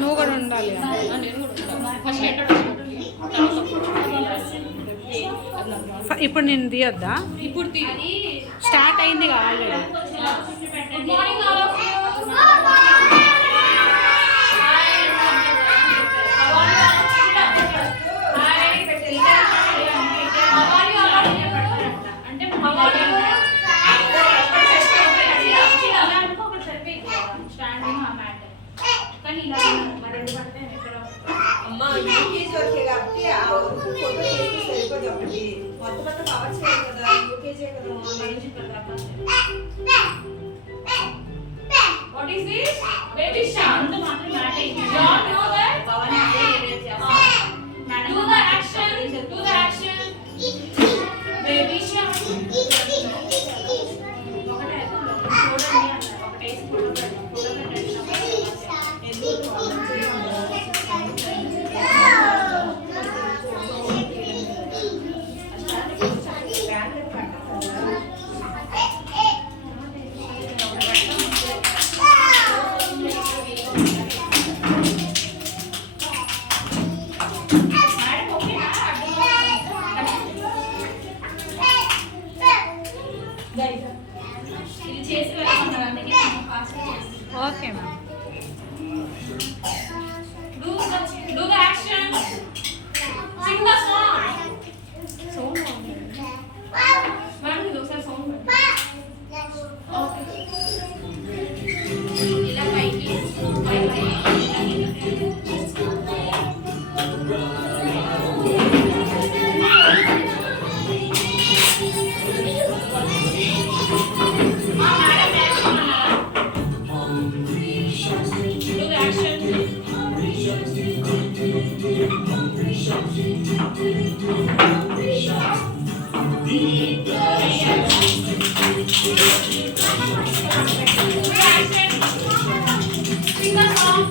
నువ్వు కూడా ఉండాలి. ఇప్పుడు నేను తీయొద్దా? ఇప్పుడు స్టార్ట్ అయింది already. What is this? Baby shark. Do not know that? Do the action. Do the action. Baby shark. Okay ma'am. Do the action. Sing the song. Song. Ma'am, do the song. Okay. ఇలా పైకి Sing the song.